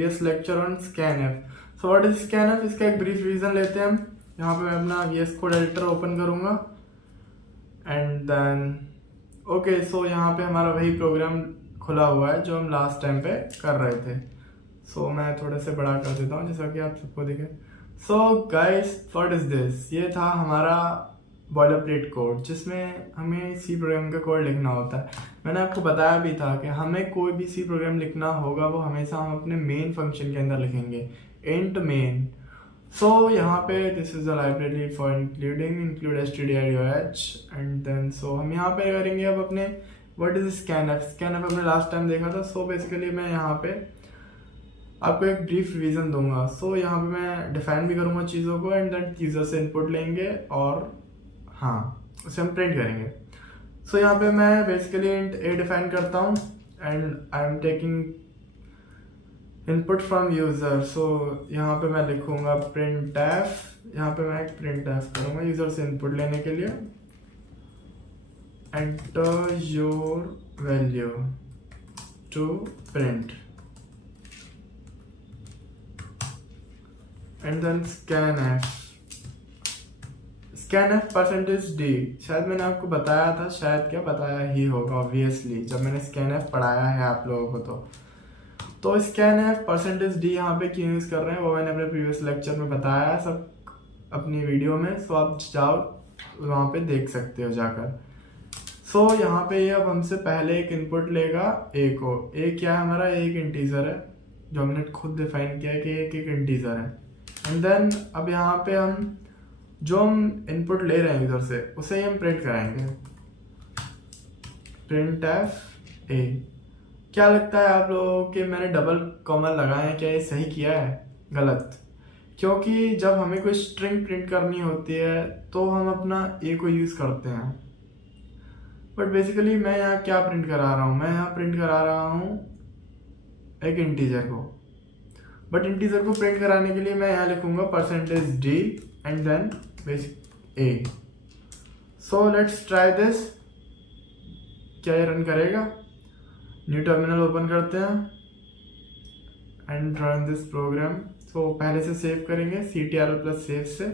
Previous lecture on scanf. So what is scanf, इसका एक brief revision लेते हैं हम। यहाँ पे मैं अपना VS कोड एडिटर ओपन करूंगा एंड देन ओके, सो यहाँ पे हमारा वही प्रोग्राम खुला हुआ है जो हम लास्ट टाइम पे कर रहे थे। सो मैं थोड़े से बड़ा कर देता हूँ जैसा कि आप सबको दिखे। So guys what is this, ये था हमारा बॉयलर प्लेट कोड जिसमें हमें सी प्रोग्राम का कोड लिखना होता है। मैंने आपको बताया भी था कि हमें कोई भी सी प्रोग्राम लिखना होगा वो हमेशा हम अपने मेन फंक्शन के अंदर लिखेंगे, इंट मेन। सो यहाँ पे this is a library for include stdioh and then so हम यहाँ पे करेंगे अब अपने व्हाट इज स्कैनफ हमने लास्ट टाइम देखा था। सो बेसिकली मैं यहाँ पे आपको एक ब्रीफ रिवीजन दूंगा। सो यहाँ पे मैं डिफाइन भी करूंगा चीज़ों को एंड देन यूजर से इनपुट लेंगे और हाँ उसे हम प्रिंट करेंगे। सो यहाँ पे मैं बेसिकली इंट ए डिफाइन करता हूँ and I am taking input from user. So यहाँ पे मैं लिखूंगा printf, यहाँ पे मैं एक printf करूंगा यूजर से इनपुट लेने के लिए। Enter your value to print and then scanf %d। शायद मैंने आपको बताया था, शायद क्या बताया ही होगा ऑब्वियसली जब मैंने scanf पढ़ाया है आप लोगों को। तो scanf %d यहाँ पे क्यों यूज़ कर रहे हैं वो मैंने अपने प्रीवियस लेक्चर में बताया है सब अपनी वीडियो में। सो आप जाओ वहाँ पे देख सकते हो जाकर। सो यहाँ पे ये अब हमसे पहले एक इनपुट लेगा a को। a क्या है हमारा, एक इंटीजर है जो हमने खुद डिफाइन किया है कि एक इंटीजर है। एंड देन अब यहाँ पे हम जो हम इनपुट ले रहे हैं इधर से उसे ही हम प्रिंट कराएंगे, printf a। क्या लगता है आप लोगों के मैंने डबल कॉमा लगाए हैं, क्या ये सही किया है? गलत, क्योंकि जब हमें कोई स्ट्रिंग प्रिंट करनी होती है तो हम अपना a को यूज करते हैं। बट बेसिकली मैं यहाँ क्या प्रिंट करा रहा हूँ, मैं यहाँ प्रिंट करा रहा हूँ एक इंटीजर को। बट इंटीजर को प्रिंट कराने के लिए मैं यहाँ लिखूंगा %d and then basic a। So let's try this, क्या ये रन करेगा? न्यू टर्मिनल ओपन करते हैं and run this program. So पहले से सेव करेंगे ctrl+save से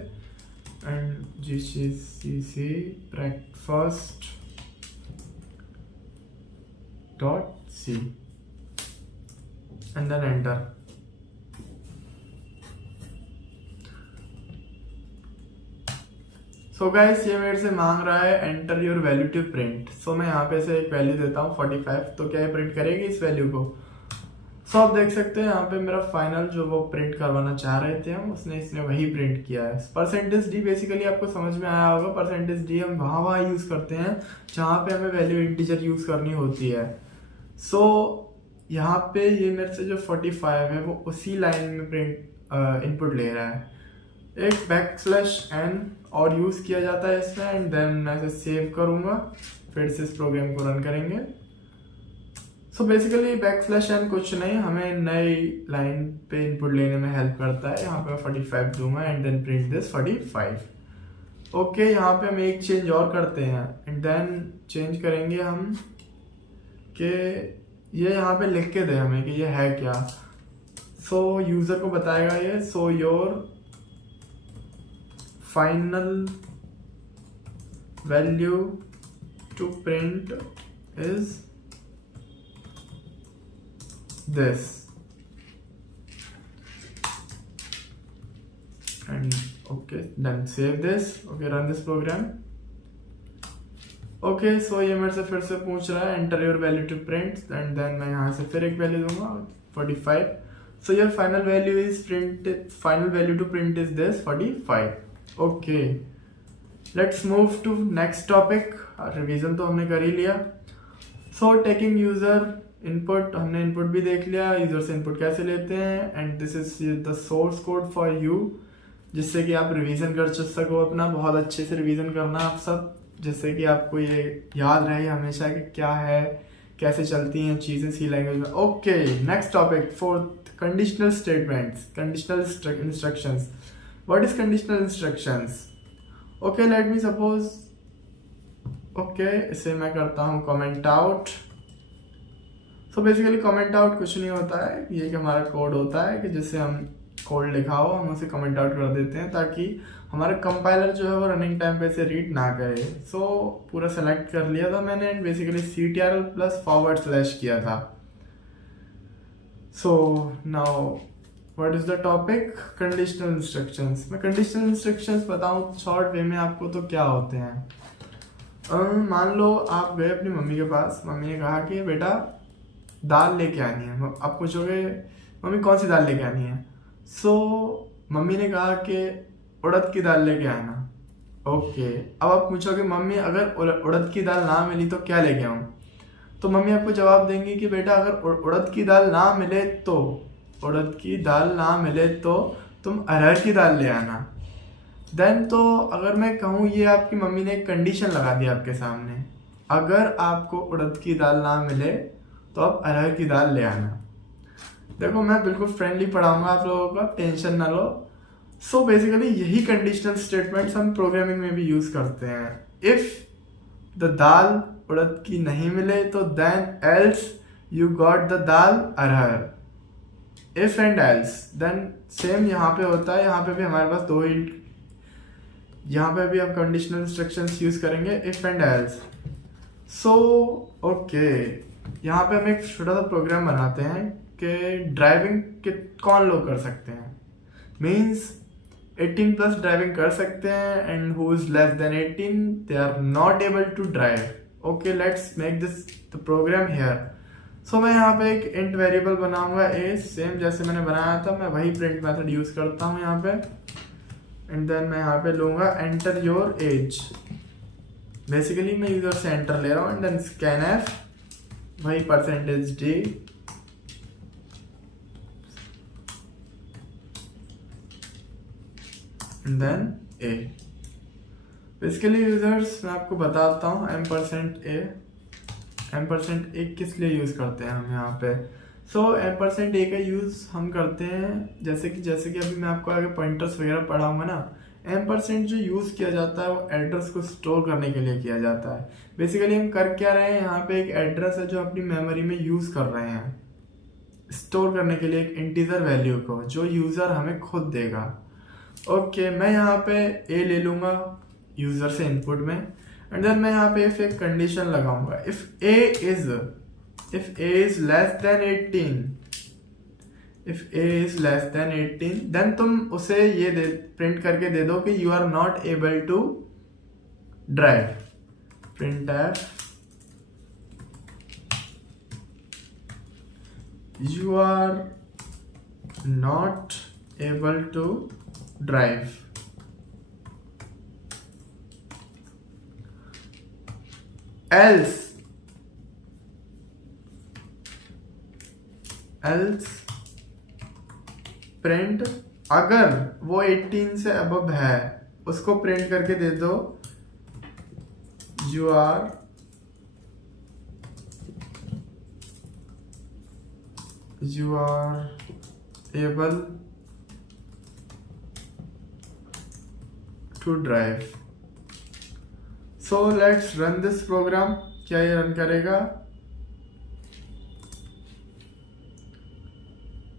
and gcc breakfast.c and then enter. So guys ये मेरे से मांग रहा है enter your value to print. So मैं यहाँ पे से एक वैल्यू देता हूँ 45। तो क्या ये प्रिंट करेगी इस वैल्यू को? सो आप देख सकते हैं यहाँ पे मेरा फाइनल जो वो प्रिंट करवाना चाह रहे थे हम इसने वही प्रिंट किया है। %d बेसिकली आपको समझ में आया होगा। %d हम वहाँ यूज करते हैं जहाँ पे हमें वैल्यू इंटीजर यूज करनी होती है। सो यहाँ पे ये मेरे से जो 45 है वो उसी लाइन में प्रिंट इनपुट ले रहा है। एक \n और यूज किया जाता है इसमें एंड देन मैं इसे सेव करूंगा, फिर से इस प्रोग्राम को रन करेंगे। सो बेसिकली \n कुछ नहीं, हमें नई लाइन पे इनपुट लेने में हेल्प करता है। यहाँ पे मैं 45 दूंगा and then print this 45। Okay, यहाँ पे हम एक चेंज और करते हैं एंड देन चेंज करेंगे हम कि ये यहाँ पे लिख के दे हमें कि ये है क्या। सो यूजर को बताएगा ये, so your final value to print is this and okay then save this. Okay run this program. Okay so ये मेरे से फिर से पूछ रहा है enter your value to print and then मैं यहाँ से फिर एक वैल्यू दूंगा 45। So your final value is print, final value to print is this 45। Okay let's move to next topic. Revision तो हमने कर ही लिया। सो टेकिंग यूजर इनपुट, हमने इनपुट भी देख लिया, यूजर से इनपुट कैसे लेते हैं and this is the source code for you, जिससे कि आप रिवीजन कर सको अपना। बहुत अच्छे से रिवीजन करना आप सब, जिससे कि आपको ये याद रहे हमेशा कि क्या है, कैसे चलती हैं चीज़ें सी लैंग्वेज में। Okay next topic, fourth, conditional statements, conditional instructions. What is conditional instructions? Okay let me suppose, okay इसे मैं करता हूँ comment out. So basically comment out कुछ नहीं होता है, ये कि हमारा कोड होता है कि जिससे हम कोड लिखा हो हम उसे कमेंट आउट कर देते हैं ताकि हमारा कंपाइलर जो है वो रनिंग टाइम पे इसे रीड ना करे। सो पूरा सेलेक्ट कर लिया था मैंने एंड बेसिकली CTRL प्लस / किया था। So now what is the topic, conditional instructions. मैं कंडीशनल इंस्ट्रक्शंस बताऊं शॉर्ट वे में आपको तो क्या होते हैं। मान लो आप गए अपनी मम्मी के पास, मम्मी ने कहा कि बेटा दाल लेके आनी है। आप पूछोगे मम्मी कौन सी दाल लेके आनी है। सो मम्मी ने कहा कि उड़द की दाल लेके आना। ओके, अब आप पूछोगे मम्मी अगर उड़द की दाल ना मिली तो क्या लेके आऊँ। तो मम्मी आपको जवाब देंगी कि बेटा अगर उड़द की दाल ना मिले तो, उड़द की दाल ना मिले तो तुम अरहर की दाल ले आना। देन तो अगर मैं कहूँ, ये आपकी मम्मी ने एक कंडीशन लगा दी आपके सामने, अगर आपको उड़द की दाल ना मिले तो आप अरहर की दाल ले आना। देखो मैं बिल्कुल फ्रेंडली पढ़ाऊंगा आप लोगों का, टेंशन ना लो। सो बेसिकली यही कंडीशनल स्टेटमेंट्स हम प्रोग्रामिंग में भी यूज करते हैं। इफ द दाल उड़द की नहीं मिले तो then else you got the dal arhar. If and else, then same यहाँ पे होता है। यहाँ पे भी हमारे पास दो ही, यहाँ पे भी हम कंडीशनल इंस्ट्रक्शंस यूज करेंगे, if and else. So okay, यहाँ पे हम एक छोटा सा प्रोग्राम बनाते हैं कि ड्राइविंग के कौन लोग कर सकते हैं। मीन्स 18+ ड्राइविंग कर सकते हैं and who is less than 18 they are not able to drive. Okay, let's make this the program here. So मैं यहाँ पे एक इंट वेरिएबल बनाऊंगा ए, सेम जैसे मैंने बनाया था, मैं वही प्रिंट मेथड यूज करता हूँ यहाँ पे। एंड देन मैं यहाँ पे लूंगा एंटर योर एज। बेसिकली मैं यूजर से एंटर ले रहा हूँ एंड देन scanf, वही %d and then a। Basically users मैं आपको बताता हूँ %a किस लिए यूज करते हैं हम यहाँ पे। सो %a का यूज हम करते हैं जैसे कि अभी मैं आपको आगे पॉइंटर्स वगैरह पढ़ाऊंगा ना। % जो यूज किया जाता है वो एड्रेस को स्टोर करने के लिए किया जाता है। बेसिकली हम कर क्या रहे हैं, यहाँ पे एक एड्रेस है जो अपनी मेमोरी में यूज कर रहे हैं स्टोर करने के लिए एक इंटीजर वैल्यू को, जो यूजर हमें खुद देगा। ओके, मैं यहाँ पे ए ले लूंगा यूजर से इनपुट में एंड देन मैं यहाँ पे एक कंडीशन लगाऊंगा, if a is less than 18, if a is less than 18 then तुम उसे ये प्रिंट करके दे दो कि you are not able to drive. printf you are not able to drive। else print अगर वो 18 से अबव है उसको प्रिंट करके दे दो you are able to drive। So let's run this program। क्या ये रन करेगा?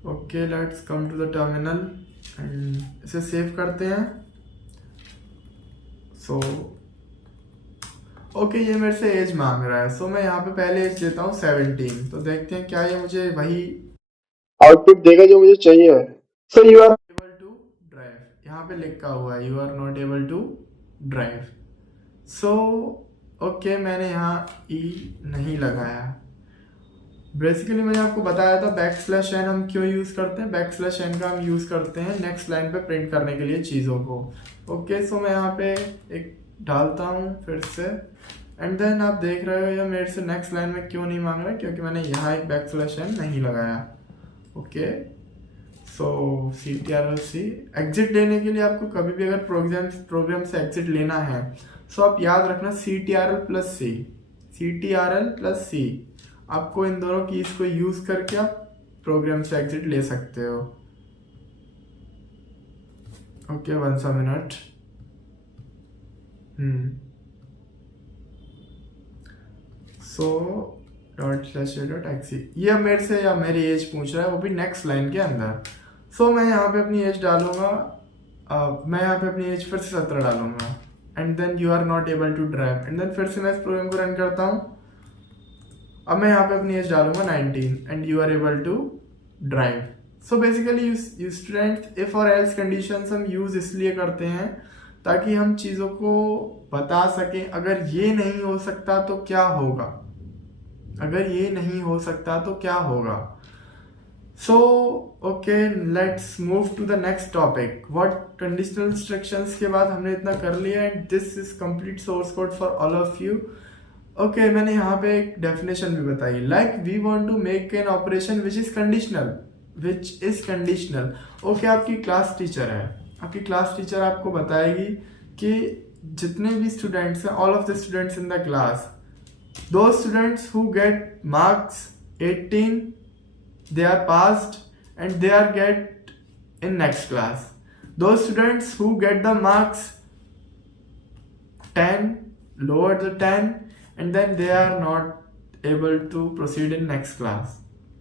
Okay, let's come to the terminal and इसे सेव करते हैं। सो ओके, ये मेरे से एज मांग रहा है। सो मैं यहाँ पे पहले एज देता हूँ 17। तो देखते हैं क्या ये मुझे वही आउटपुट देगा जो मुझे चाहिए। So you are able to drive, यहाँ पे लिखा हुआ है you are not able to drive. So okay, मैंने यहाँ ई नहीं लगाया। बेसिकली मैंने आपको बताया था \n हम क्यों यूज करते हैं। \n का हम यूज करते हैं नेक्स्ट लाइन पे प्रिंट करने के लिए चीजों को। ओके, सो मैं यहाँ पे एक डालता हूँ फिर से एंड देन आप देख रहे हो ये मेरे से नेक्स्ट लाइन में क्यों नहीं मांग रहा है, क्योंकि मैंने यहाँ एक \n नहीं लगाया। ओके, सो CTRL-C एग्जिट लेने के लिए आपको कभी भी अगर प्रोग्राम से एग्जिट लेना है सो आप याद रखना CTRL+C आपको इन दोनों कीज को यूज करके आप प्रोग्राम से एग्जिट ले सकते हो। Okay, 1 minute. So dot slash a dot exe, ये मेरे से या मेरी एज पूछ रहा है, वो भी नेक्स्ट लाइन के अंदर। सो मैं यहाँ पे अपनी एज डालूंगा, मैं यहाँ पे अपनी एज फिर से 17 डालूंगा, and then you are not able to drive, and then फिर से मैं इस प्रोग्राम को रन करता हूँ। अब मैं यहाँ पे अपनी एज डालूंगा 19 and you are able to drive. So basically you student if और एल्स कंडीशंस हम यूज इसलिए करते हैं ताकि हम चीज़ों को बता सकें, अगर ये नहीं हो सकता तो क्या होगा, अगर ये नहीं हो सकता तो क्या होगा। So okay, let's move to the next topic. What conditional instructions के बाद हमने इतना कर लिया, and this is complete source code for all of you. Okay, मैंने यहाँ पे एक डेफिनेशन भी बताई, like we want to make an operation which is conditional. Okay, आपकी क्लास टीचर है, आपकी क्लास टीचर आपको बताएगी कि जितने भी स्टूडेंट्स हैं, all of the students in the class, those students who get marks 18 they are passed and they are get in next class. Those students who get the marks 10, lower the 10, and then they are not able to proceed in next class.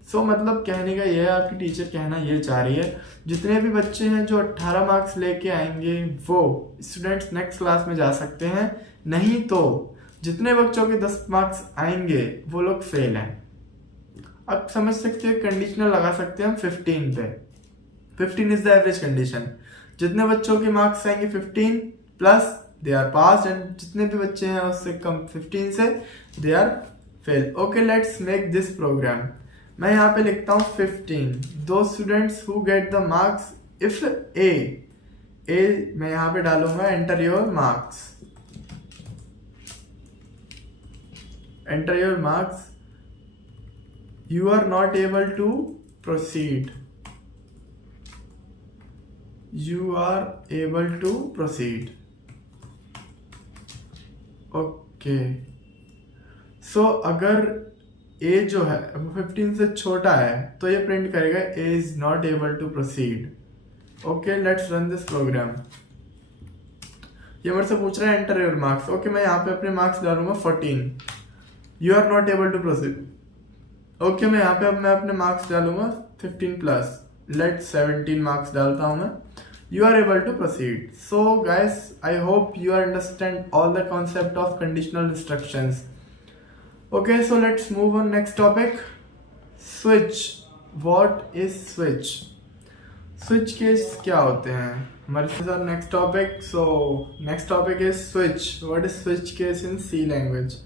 So मतलब कहने का ये है, आपकी teacher कहना ये चाह रही है, जितने भी बच्चे हैं जो 18 मार्क्स लेके आएंगे वो स्टूडेंट्स नेक्स्ट क्लास में जा सकते हैं, नहीं तो जितने बच्चों के 10 मार्क्स आएंगे वो लोग फेल हैं। अब समझ सकते हैं, कंडीशनल लगा सकते हैं हम 15 पे। 15 इज द एवरेज कंडीशन, जितने बच्चों के मार्क्स आएंगे 15 plus they are pass, and जितने भी बच्चे हैं उससे कम 15 से they are fail. Okay, let's make this program. मैं यहाँ पे लिखता हूँ 15 those students who get the marks if a मैं यहाँ पे डालूंगा enter your marks, enter your marks, you are not able to proceed, you are able to proceed. Okay, so अगर a जो है 15 से छोटा है तो ये प्रिंट करेगा a is not able to proceed. Okay, let's run this program. ये मेरे से पूछ रहा है enter your marks. Okay, मैं यहाँ पे अपने मार्क्स डालूंगा 14, you are not able to proceed. Okay, मैं यहाँ पे अब मैं अपने मार्क्स डालूंगा 15 प्लस, लेट 17 मार्क्स डालता हूँ मैं, you are able to proceed. So guys, I hope you are understand all the concept of conditional instructions. Okay, so let's move on next topic, switch. What is switch? Switch case क्या होते हैं हमारे साथ? Next topic, so next topic is switch. What is switch case in C language?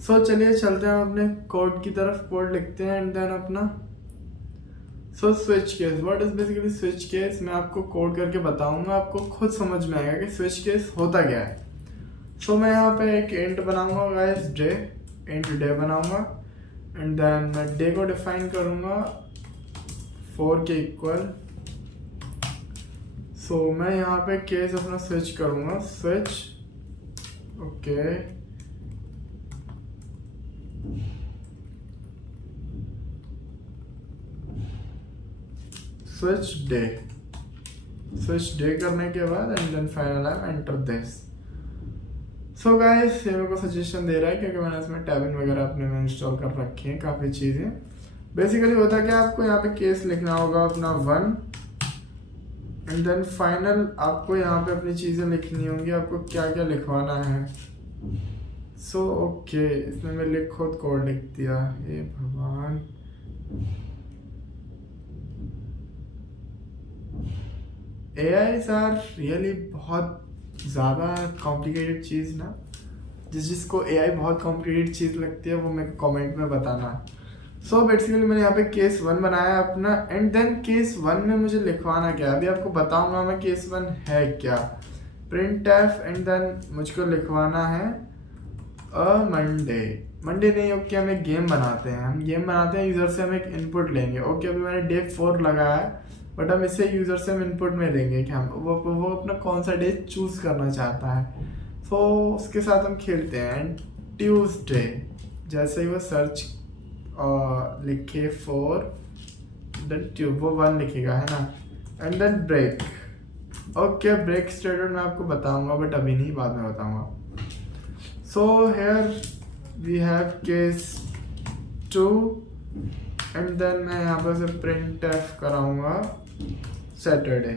सो चलिए चलते हैं अपने कोड की तरफ, कोड लिखते हैं एंड देन अपना। So switch case, what is basically switch case? मैं आपको कोड करके बताऊंगा, आपको खुद समझ में आएगा कि स्विच केस होता क्या है। सो मैं यहाँ पे एक इंट बनाऊंगा गाइस, डे, इंट डे बनाऊंगा, एंड देन मैं डे को डिफाइन करूंगा 4 के इक्वल। सो मैं यहाँ पे केस अपना स्विच करूंगा, स्विच। ओके, switch day करने के बाद and then final I enter this. So guys, ये मेरे को सजेशन दे रहा है क्योंकि मैंने इसमें टैबिन वगैरह अपने में इंस्टॉल कर रखी है काफ़ी चीज़ें। बेसिकली होता क्या, आपको यहाँ पे केस लिखना होगा अपना 1, एंड देन फाइनल आपको यहाँ पे अपनी चीज़ें लिखनी होंगी, आपको क्या क्या लिखवाना है। सो ओके, इसमें मैंने खुद कोड लिख दिया, हे भगवान। AIs आर रियली बहुत ज़्यादा कॉम्प्लिकेटेड चीज़ ना, जिसको AI बहुत कॉम्प्लिकेटेड चीज़ लगती है वो मेरे को कमेंट में बताना। सो बेसिकली मैंने यहाँ पे केस 1 बनाया अपना, एंड देन केस 1 में मुझे लिखवाना क्या है अभी आपको बताऊंगा मैं। केस 1 है क्या, प्रिंट एफ, एंड देन मुझको लिखवाना है मंडे नहीं। ओके, हम एक गेम बनाते हैं, यूज़र से हम एक इनपुट लेंगे। ओके, अभी मैंने डे 4 लगाया है, बट हम इसे यूज़र से हम इनपुट में लेंगे कि हम वो अपना कौन सा डे चूज़ करना चाहता है। सो उसके साथ हम खेलते हैं। एंड ट्यूसडे, जैसे ही वो सर्च लिखे 4 देन ट्यूब, वो 1 लिखेगा, है ना, and then break. Okay, break statement मैं आपको बताऊंगा, बट अभी नहीं, बाद में बताऊंगा। So here we have case 2 and then मैं यहाँ पर से प्रिंट एफ कराऊंगा सैटरडे।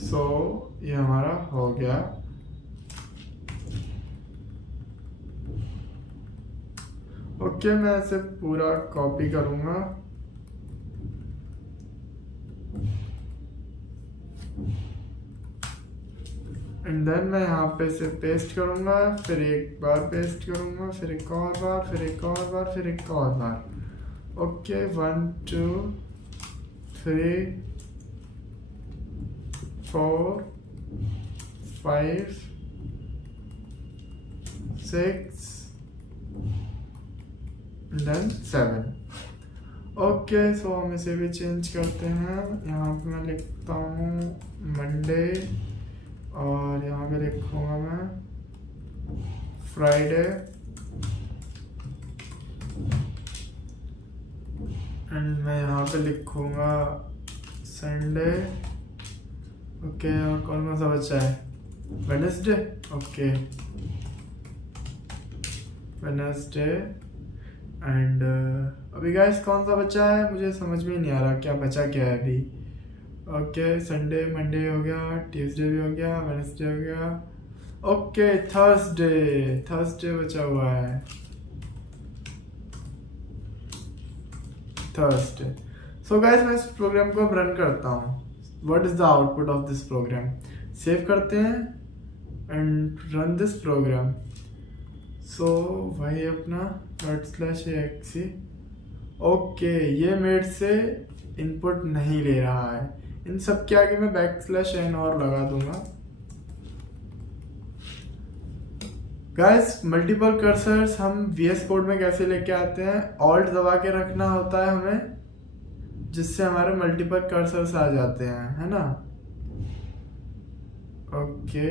सो ये हमारा हो गया। ओके मैं इसे पूरा कॉपी करूंगा। एंड देन मैं यहाँ पे इसे पेस्ट करूंगा, फिर एक बार पेस्ट करूंगा, फिर एक और बार, फिर एक और बार, फिर एक और बार। Okay 1 2 3 4 5 6 then 7। ओके सो हम इसे भी चेंज करते हैं। यहाँ पे मैं लिखता हूँ मंडे और यहाँ पे लिखूँगा मैं फ्राइडे एंड मैं यहाँ पे लिखूँगा संडे। ओके और कौन सा बचा है? वेडनेसडे। ओके वेडनेसडे एंड अभी गाइस कौन सा बचा है मुझे समझ में नहीं आ रहा क्या बचा क्या है अभी। ओके संडे मंडे हो गया, ट्यूसडे भी हो गया, वेडनेसडे हो गया। ओके थर्सडे बचा हुआ है, थर्सडे। सो गाइस मैं इस प्रोग्राम को अब रन करता हूँ। What is the output of this program? Save करते हैं and run this program. So वही अपना ./exe। ओके ये मेरे से इनपुट नहीं ले रहा है। इन सब के आगे मैं \n और लगा दूंगा। गाइस मल्टीपल कर्सर्स हम VS कोड में कैसे लेके आते हैं? ऑल्ट दबा के रखना होता है हमें, जिससे हमारे मल्टीपल कर्सर्स आ जाते हैं, है ना। ओके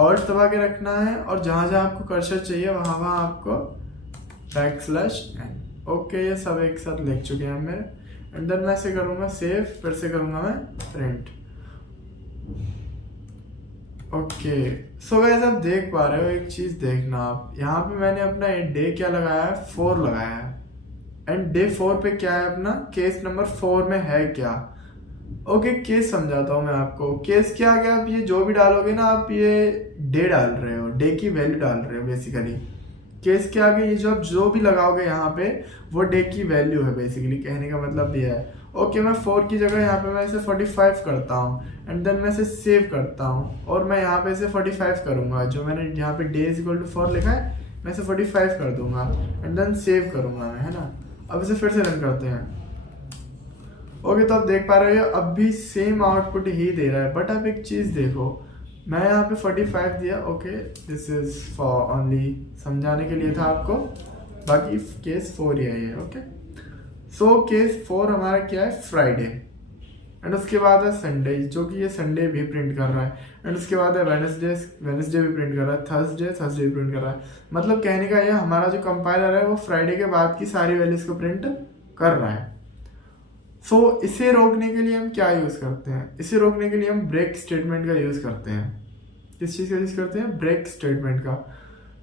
ऑल्ट दबा के रखना है और जहां जहां आपको कर्सर चाहिए वहां वहां आपको \n। ओके ये सब एक साथ लिख चुके हैं मेरे। एंड देन मैं इसे करूंगा सेव, फिर से करूंगा मैं प्रिंट। ओके सो गाइस आप देख पा रहे हो, एक चीज देखना आप, यहाँ पे मैंने अपना डे क्या लगाया है? 4 लगाया है। एंड डे 4 पे क्या है अपना? केस नंबर 4 में है क्या? ओके केस समझाता हूँ मैं आपको। केस क्या आ गया? आप ये जो भी डालोगे ना, आप ये डे डाल रहे हो, डे की वैल्यू डाल रहे हो बेसिकली। केस क्या आ गया? ये जो आप जो भी लगाओगे यहाँ पे वो डे की वैल्यू है बेसिकली, कहने का मतलब ये है। ओके मैं 4 की जगह यहाँ पे मैं इसे 45 करता हूँ एंड देन मैं इसे सेव करता हूँ और मैं यहाँ पे इसे 45 करूंगा। जो मैंने यहाँ पे डे इज इक्वल टू 4 लिखा है मैं इसे 45 कर दूंगा एंड देन सेव करूंगा मैं, है ना। अब इसे फिर से रन करते हैं। ओके तो आप देख पा रहे हो अब भी सेम आउटपुट ही दे रहा है। बट आप एक चीज देखो, मैं यहाँ पे 45 दिया। Okay this is for only समझाने के लिए था आपको, बाकी केस 4 ही है ये। ओके सो केस 4 हमारा क्या है? फ्राइडे। एंड उसके बाद है संडे, जो कि ये संडे भी प्रिंट कर रहा है। एंड उसके बाद है वेडनेसडे भी प्रिंट कर रहा है, थर्सडे भी प्रिंट कर रहा है। मतलब कहने का ये हमारा जो कंपाइलर है वो फ्राइडे के बाद की सारी वैल्यूज को प्रिंट कर रहा है। सो इसे रोकने के लिए हम क्या यूज करते हैं? इसे रोकने के लिए हम ब्रेक स्टेटमेंट का यूज करते हैं। किस चीज का यूज करते हैं? ब्रेक स्टेटमेंट का।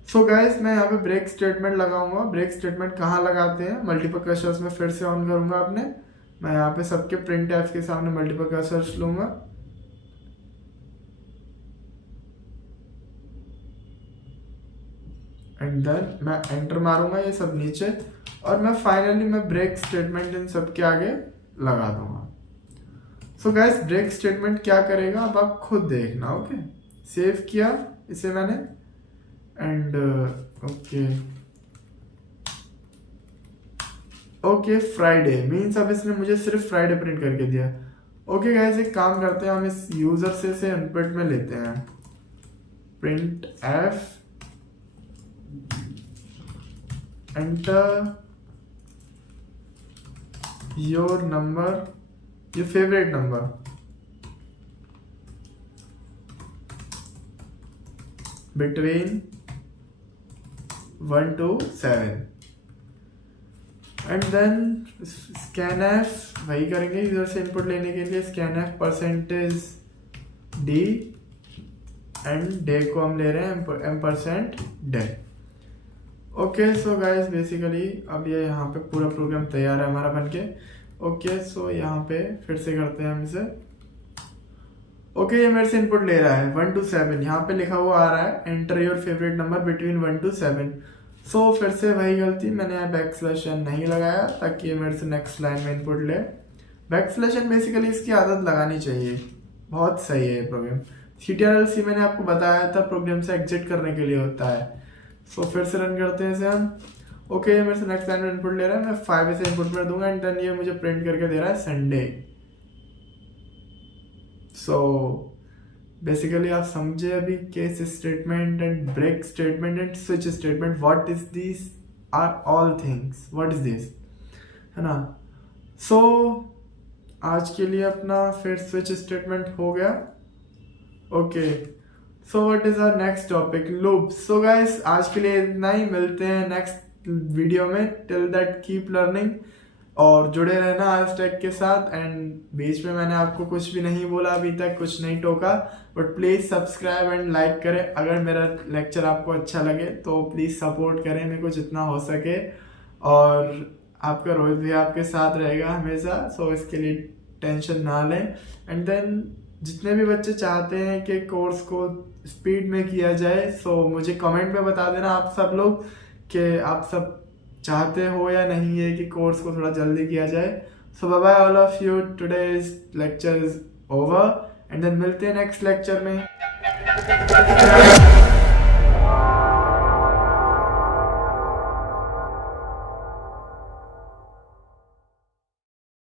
सो गाइस मैं यहाँ पे ब्रेक स्टेटमेंट लगाऊंगा। ब्रेक स्टेटमेंट कहाँ लगाते हैं? मल्टीपल कर्सर्स में फिर से ऑन करूंगा अपने। मैं यहाँ पे सबके प्रिंट एफ के सामने मल्टीपल कर्सर्स लूंगा। एंड देन मैं एंटर मारूंगा ये सब नीचे और मैं फाइनली मैं ब्रेक स्टेटमेंट इन सब के आगे लगा दूंगा। सो गाइस ब्रेक स्टेटमेंट क्या करेगा अब आप खुद देखना। ओके सेव किया इसे मैंने एंड ओके फ्राइडे मीन्स अब इसने मुझे सिर्फ फ्राइडे प्रिंट करके दिया। ओके गाइस एक काम करते हैं, हम इस यूजर से इनपुट में लेते हैं print f enter your number, your favourite number, between 1 to 7 and then scanf वही करेंगे यूजर से इनपुट लेने के लिए। स्कैनएफ %d एंड डे को हम ले रहे हैं ampersand day. Okay so guys basically अब ये यहाँ पे पूरा प्रोग्राम तैयार है हमारा बनके। ओके सो यहाँ पे फिर से करते हैं हम इसे। ओके ये मेरे से इनपुट ले रहा है 1 to 7, यहाँ पे लिखा हुआ आ रहा है enter your favourite number between 1 to 7। सो फिर से वही गलती, मैंने यहाँ बैकस्लैश नहीं लगाया ताकि ये मेरे से नेक्स्ट लाइन में इनपुट ले। बैकस्लैश बेसिकली इसकी आदत लगानी चाहिए, बहुत सही है ये प्रोग्राम। CTRL-C मैंने आपको बताया था प्रोग्राम से एग्जिट करने के लिए होता है। सो फिर से रन करते हैं इसे हम। ओके ये मेरे से नेक्स्ट लाइन में इनपुट ले रहा है, मैं 5 इसे इनपुट में दूंगा एंड देन ये मुझे प्रिंट करके दे रहा है संडे। सो बेसिकली आप समझे अभी case statement and break statement and switch statement, what is this are all things, what is this, है ना। सो आज के लिए अपना फिर स्विच स्टेटमेंट हो गया। Okay so what is our next topic, loops. So guys आज के लिए इतना ही, मिलते हैं नेक्स्ट वीडियो में। टिल दैट कीप लर्निंग और जुड़े रहना आजटेक के साथ। एंड बीच में मैंने आपको कुछ भी नहीं बोला अभी तक, कुछ नहीं टोका, but please subscribe and like करें। अगर मेरा लेक्चर आपको अच्छा लगे तो प्लीज़ सपोर्ट करें मेरे को जितना हो सके, और आपका रोहित भी आपके साथ रहेगा हमेशा। सो इसके लिए टेंशन ना लें। एंड देन जितने भी बच्चे चाहते हैं कि कोर्स को स्पीड में किया जाए, सो मुझे कमेंट में बता देना आप सब लोग कि आप सब चाहते हो या नहीं है कि कोर्स को थोड़ा जल्दी किया जाए। So bye bye all of you, today's lecture is over and then मिलते हैं नेक्स्ट लेक्चर में।